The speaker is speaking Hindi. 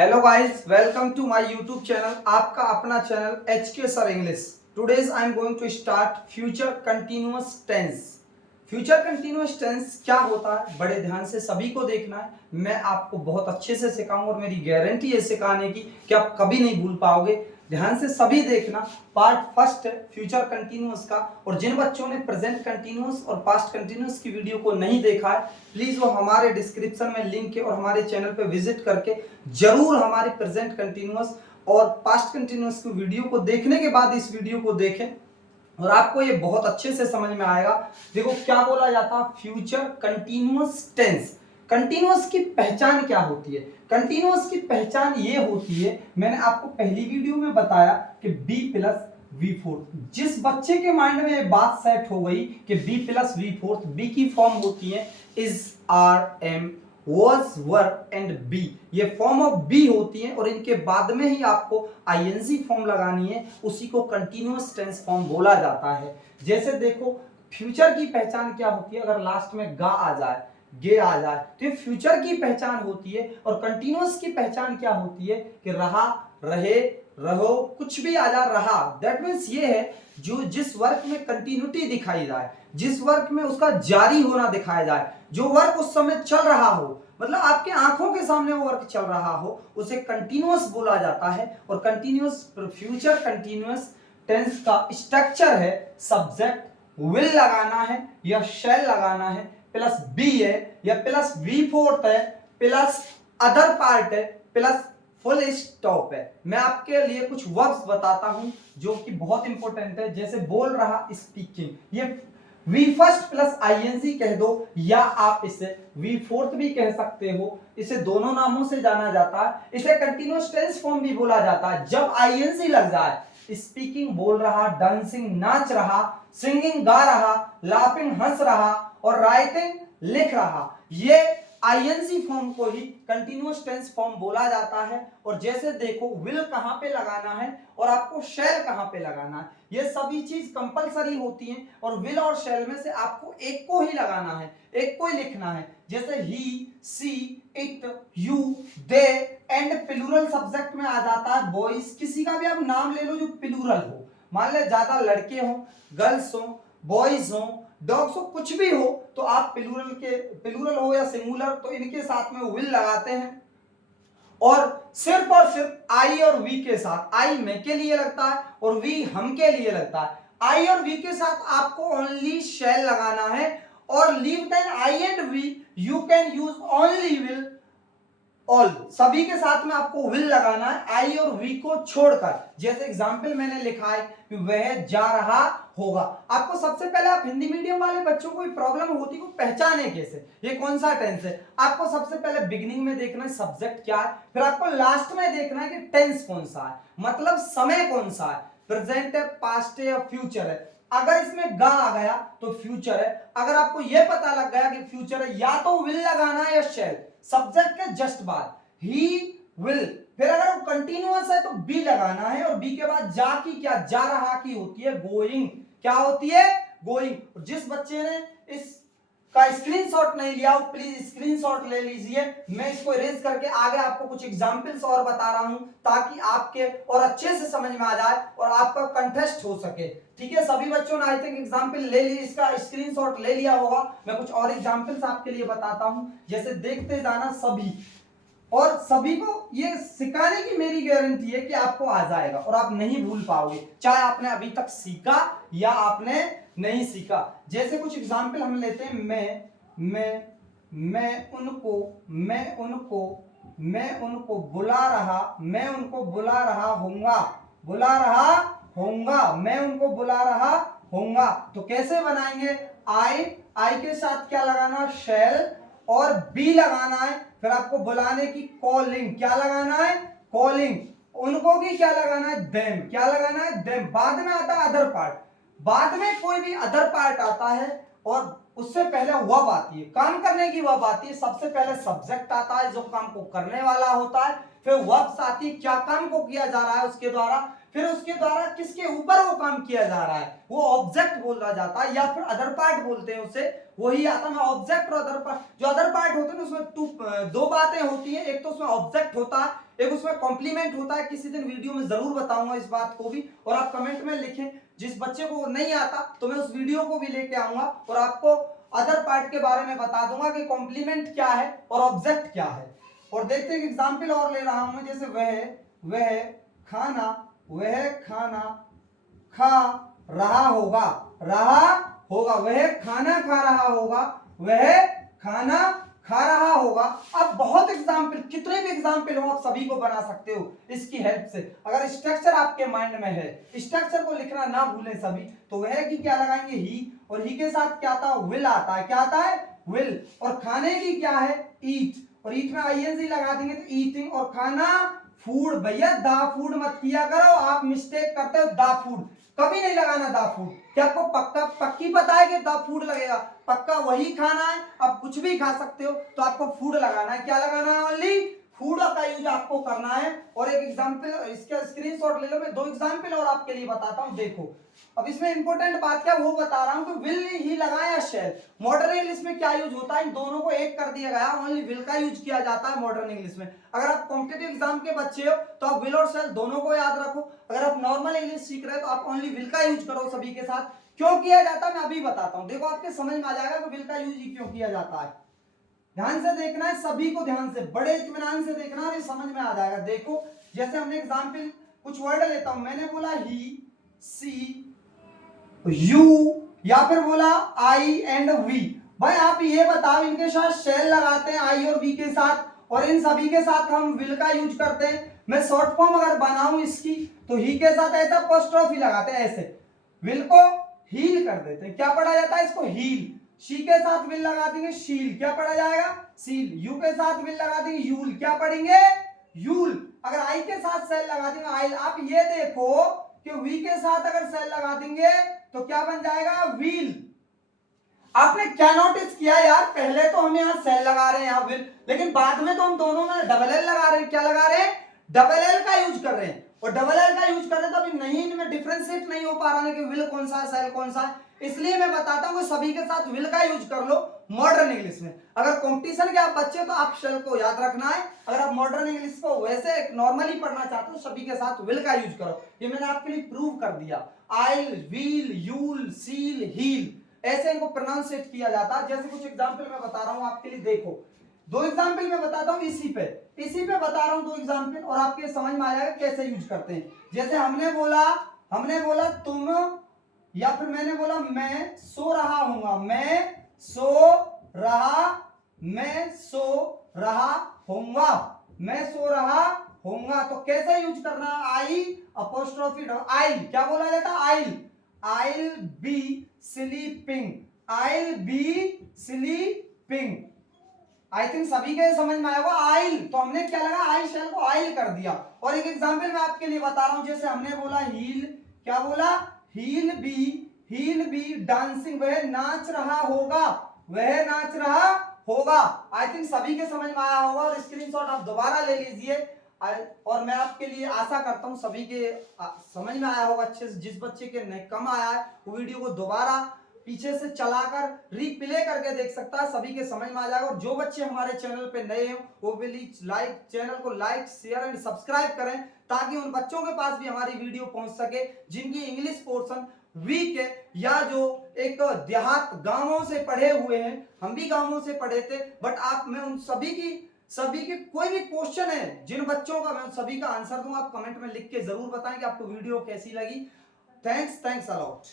Hello guys, welcome to my YouTube channel, आपका अपना channel HK sir English. Today's I am going to start future continuous tense. Future continuous tense क्या होता है, बड़े ध्यान से सभी को देखना है। मैं आपको बहुत अच्छे से सिखाऊंगा और मेरी गारंटी है सिखाने की कि आप कभी नहीं भूल पाओगे। ध्यान से सभी देखना। पार्ट फर्स्ट है फ्यूचर कंटिन्यूअस का, और जिन बच्चों ने प्रेजेंट कंटिन्यूअस और पास्ट कंटिन्यूअस की वीडियो को नहीं देखा है, प्लीज वो हमारे डिस्क्रिप्शन में लिंक है और हमारे चैनल पे विजिट करके जरूर हमारे प्रेजेंट कंटिन्यूअस और पास्ट कंटिन्यूअस की वीडियो को देखने के बाद इस वीडियो को देखें और आपको ये बहुत अच्छे से समझ में आएगा। देखो क्या बोला जाता है, फ्यूचर कंटिन्यूअस टेंस। कंटिन्यूअस की पहचान क्या होती है? कंटिन्यूअस की पहचान ये होती है, मैंने आपको पहली वीडियो में बताया कि बी प्लस वी फोर्थ। जिस बच्चे के माइंड में ये बात सेट हो गई कि be plus v fourth, be की फॉर्म होती है is, are, am, was, were and be, ये फॉर्म ऑफ बी होती है और इनके बाद में ही आपको आईएनजी फॉर्म लगानी है, उसी को कंटिन्यूअस टेंस फॉर्म बोला जाता है। जैसे देखो फ्यूचर की पहचान क्या होती है, अगर लास्ट में गा आ जाए, गे आ जाए, तो ये फ्यूचर की पहचान होती है। और कंटिन्यूअस की पहचान क्या होती है कि रहा, रहे, रहो, कुछ भी आ जा, रहा। दैट मीन्स ये है जो जिस वर्क में कंटिन्यूटी दिखाई जाए, जिस वर्क में उसका जारी होना दिखाया जाए, जो वर्क उस समय चल रहा हो, मतलब आपके आंखों के सामने वो वर्क चल रहा हो, उसे कंटिन्यूअस बोला जाता है। और कंटिन्यूअस फ्यूचर कंटिन्यूअस टेंस का स्ट्रक्चर है, सब्जेक्ट विल लगाना है या शैल लगाना है, प्लस बी है या प्लस वी फोर्थ है, प्लस अदर पार्ट है, प्लस फुल स्टॉप है। मैं आपके लिए कुछ वर्ब्स बताता हूं जो कि बहुत इंपॉर्टेंट है। जैसे बोल रहा, स्पीकिंग, ये वी फर्स्ट प्लस आईएनजी कह दो या आप इसे वी फोर्थ भी कह सकते हो। इसे दोनों नामों से जाना जाता है। इसे कंटिन्यूअस टेंस फॉर्म भी बोला जाता है जब आईएनजी लग जाए। स्पीकिंग बोल रहा, डांसिंग नाच रहा, सिंगिंग गा रहा, लाफिंग हंस रहा और राइटिंग लिख रहा, ये आईएनजी फॉर्म को ही कंटिन्यूअस टेंस फॉर्म बोला जाता है। और जैसे देखो विल कहां पे लगाना है और आपको शैल कहां पे लगाना है, ये सभी चीज कंपलसरी होती हैं। और विल और शैल में से आपको एक को ही लगाना है, एक को ही लिखना है। जैसे he, she, it, you, they and plural subject में आ जाता है बॉयज। किसी का भी आप नाम ले लो जो प्लूरल हो, मान ले ज्यादा लड़के हो, गर्ल्स हो, बॉयज हो, डॉग्स हो, कुछ भी हो, तो आप प्लूरल हो या सिंगुलर, तो इनके साथ में विल लगाते हैं। और सिर्फ आई और वी के साथ, आई मैं के लिए लगता है और वी हम के लिए लगता है। आई और वी के साथ आपको ओनली शैल लगाना है। और leave then I and we, you can use only will. All, सभी के साथ में आपको विल लगाना है, आई और वी को छोड़कर। जैसे एग्जांपल मैंने लिखा है कि वह जा रहा होगा। आपको सबसे पहले, आप हिंदी मीडियम वाले बच्चों को प्रॉब्लम होती है, को पहचाने कैसे ये कौन सा टेंस है। आपको सबसे पहले बिगिनिंग में देखना है सब्जेक्ट क्या है, फिर आपको लास्ट में देखना है कि टेंस कौन सा है, मतलब समय कौन सा है, प्रेजेंट है, पास्ट है या फ्यूचर है। अगर इसमें गा आ गया तो फ्यूचर है। अगर आपको यह पता लग गया कि फ्यूचर है, या तो विल लगाना है या शैल, सब्जेक्ट के जस्ट बाद ही विल। फिर अगर वो कंटिन्यूअस है तो बी लगाना है, और बी के बाद जा की क्या, जा रहा की होती है गोइंग। क्या होती है? गोइंग। जिस बच्चे ने इस का स्क्रीनशॉट नहीं लिया वो प्लीज स्क्रीनशॉट ले लीजिए। मैं इसको इरेज करके आगे आपको कुछ एग्जांपल्स और बता रहा हूं ताकि आपके और अच्छे से समझ में आ जाए और आपका कंटेस्ट हो सके। ठीक है, सभी बच्चों ने आई थिंक एग्जांपल ले ली, इसका स्क्रीनशॉट ले लिया होगा। मैं कुछ और एग्जांपल्स आपके लिए बताता हूं, जैसे देखते जाना सभी, और सभी को ये सिखाने की मेरी गारंटी है कि आपको आ जाएगा और आप नहीं भूल पाओगे, चाहे आपने अभी तक सीखा या आपने नहीं सीखा। जैसे कुछ एग्जांपल हम लेते हैं, मैं उनको, मैं उनको बुला रहा, मैं उनको बुला रहा होऊंगा, बुला रहा होऊंगा, मैं उनको बुला रहा होऊंगा। तो कैसे बनाएंगे? आई के साथ क्या लगाना? शैल, और बी लगाना है। फिर आपको बुलाने की कॉलिंग, क्या लगाना है? कॉलिंग। उनको भी क्या लगाना है? देम। क्या लगाना है? देम। बाद में आता है अदर पार्ट, बाद में कोई भी अदर पार्ट आता है और उससे पहले वर्ब आती है, काम करने की वर्ब आती है। सबसे पहले सब्जेक्ट आता है जो काम को करने वाला होता है, फिर वर्ब्स आती है क्या काम को किया जा रहा है उसके द्वारा, फिर उसके द्वारा किसके ऊपर वो काम किया जा रहा है, वो ऑब्जेक्ट बोला जाता है या फिर अदर पार्ट बोलते हैं उसे, वही आता है। ऑब्जेक्ट और अदर पार्ट, जो अदर पार्ट होते हैं उसमें दो बातें होती है, एक तो उसमें ऑब्जेक्ट होता है, एक उसमें कॉम्प्लीमेंट होता है। किसी दिन वीडियो में जरूर बताऊंगा इस बात को भी, और आप कमेंट में लिखें, जिस बच्चे को नहीं आता तो मैं उस वीडियो को भी लेके आऊंगा और आपको अदर पार्ट के बारे में बता दूंगा कि कॉम्प्लीमेंट क्या है और ऑब्जेक्ट क्या है। और देखते हैं एग्जाम्पल और ले रहा हूं मैं, जैसे वह खाना खा रहा होगा, वह खाना खा रहा होगा, वह खाना खा रहा होगा। अब बहुत एग्जाम्पल, कितने भी एग्जाम्पल हो आप सभी को बना सकते हो इसकी हेल्प से। अगर स्ट्रक्चर आपके माइंड में है, स्ट्रक्चर को लिखना ना भूलें सभी, तो वह की क्या लगाएंगे, ही, और ही के साथ क्या आता है, विल आता है। क्या आता है, विल। और खाने की क्या है, ईट, और ईट में आईएनजी लगा देंगे तो ईटिंग। और खाना फूड, भैया दा फूड मत किया करो, आप मिस्टेक करते हो, दा फूड कभी नहीं लगाना, दा फूड। क्या आपको पक्की पता है कि दा फूड लगेगा, पक्का वही खाना है, आप कुछ भी खा सकते हो, तो आपको फूड लगाना है। क्या लगाना है, ओनली फूड का यूज आपको करना है। और एक एग्जांपल, इसका स्क्रीनशॉट ले लो, मैं दो एग्जांपल और आपके लिए बताता हूं, देखो। अब इसमें इंपॉर्टेंट बात क्या वो बता रहा हूं कि विल ही लगाया शैल। मॉडर्न इंग्लिश में क्या यूज होता है, इन दोनों को एक कर दिया गया, ओनली विल का यूज किया जाता है मॉडर्न इंग्लिश में। अगर आप कॉम्पिटिटिव एग्जाम के बच्चे हो तो आप विल और शैल दोनों को याद रखो। अगर आप नॉर्मल इंग्लिश सीख रहे हो तो आप ओनली विल का यूज करो सभी के साथ। क्यों किया जाता है मैं अभी बताता हूं, देखो आपके समझ में आ जाएगा कि विल का यूज ही क्यों किया जाता है। ध्यान से देखना है सभी को, ध्यान से, बड़े इत्मीनान से देखना है, समझ में आ जाएगा। देखो जैसे हमने एग्जांपल कुछ वर्ड लेता हूं, मैंने बोला ही, सी, यू, या फिर बोला आई एंड वी। भाई आप ये बताओ, इनके साथ शेल लगाते हैं आई और वी के साथ, और इन सभी के साथ हम विल का यूज करते हैं। मैं शॉर्ट फॉर्म अगर बनाऊं इसकी, तो ही के साथ ऐसा अपोस्ट्रोफी लगाते हैं, ऐसे विल को हील कर देते हैं। क्या पढ़ा जाता है इसको, हील। शी के साथ विल लगा देंगे, शील। क्या पढ़ा जाएगा, सील। यू के साथ विल लगा देंगे, यूल। क्या पढ़ेंगे, यूल। अगर आई के साथ सेल लगा देंगे, आइल। आप ये देखो कि वी के साथ अगर सेल लगा देंगे तो क्या बन जाएगा, व्हील। आपने क्या नोटिस किया यार, पहले तो हम यहां सेल लगा रहे हैं, यहां व्हील, लेकिन बाद में तो हम दोनों में डबल एल लगा रहे हैं। क्या लगा रहे हैं, डबल एल का यूज कर रहे हैं। और डबल एल का यूज कर रहे हैं तो अभी नहीं, इनमें डिफरेंशिएट नहीं हो पा रहा है कि विल कौन सा है, सेल कौन सा है। इसलिए मैं बताता हूं सभी के साथ विल का यूज कर लो मॉडर्न इंग्लिश में। अगर कंपटीशन के आप बच्चे तो आप शेल को याद रखना है। अगर आप मॉडर्न इंग्लिश को वैसे नॉर्मली पढ़ना चाहते हो, सभी के साथ विल का यूज करो। ये मैंने आपके लिए प्रूव कर दिया। आइल, व्हील, यूल, सील, हील, ऐसे इनको प्रोनाउंसिएट किया जाता है। जैसे कुछ एग्जांपल मैं बता रहा हूं आपके लिए, देखो दो एग्जांपल मैं बताता हूं, इसी पे बता रहा हूं दो एग्जांपल, और आपके समझ में आ जाएगा कैसे यूज करते हैं। जैसे हमने बोला तुम, या फिर मैंने बोला मैं सो रहा हूंगा, मैं सो रहा होऊंगा, मैं सो रहा होऊंगा। तो कैसे यूज करना, आई अपोस्ट्रोफी आइल। क्या बोला जाता है, आइल। I'll be sleeping, I'll be sleeping। I think सभी के समझ में आएगा। आइल, तो हमने क्या लगा, आई शैल को आइल कर दिया। और एक एग्जांपल मैं आपके लिए बता रहा हूं, जैसे हमने बोला हील। क्या बोला, हील बी डांसिंग, वह नाच रहा होगा, आई थिंक सभी के समझ में आया होगा। और स्क्रीनशॉट आप दोबारा ले लीजिए, और मैं आपके लिए आशा करता हूं सभी के समझ में आया होगा अच्छे से। जिस बच्चे के कम आया है वो वीडियो को दोबारा पीछे से चलाकर रिप्ले करके देख सकता है, सभी के समझ में आ जाएगा। और जो बच्चे हमारे चैनल पे नए हैं वो प्लीज चैनल को लाइक, शेयर एंड सब्सक्राइब करें, ताकि उन बच्चों के पास भी हमारी वीडियो पहुंच सके जिनकी इंग्लिश पोर्शन वीक है, या जो एक देहात गांवों से पढ़े हुए हैं। हम भी गांवों से पढ़े थे, बट मैं उन सभी के कोई भी क्वेश्चन है जिन बच्चों का, मैं सभी का आंसर दूंगा। आप कमेंट में लिख के जरूर बताएं कि आपको वीडियो कैसी लगी। Thanks a lot.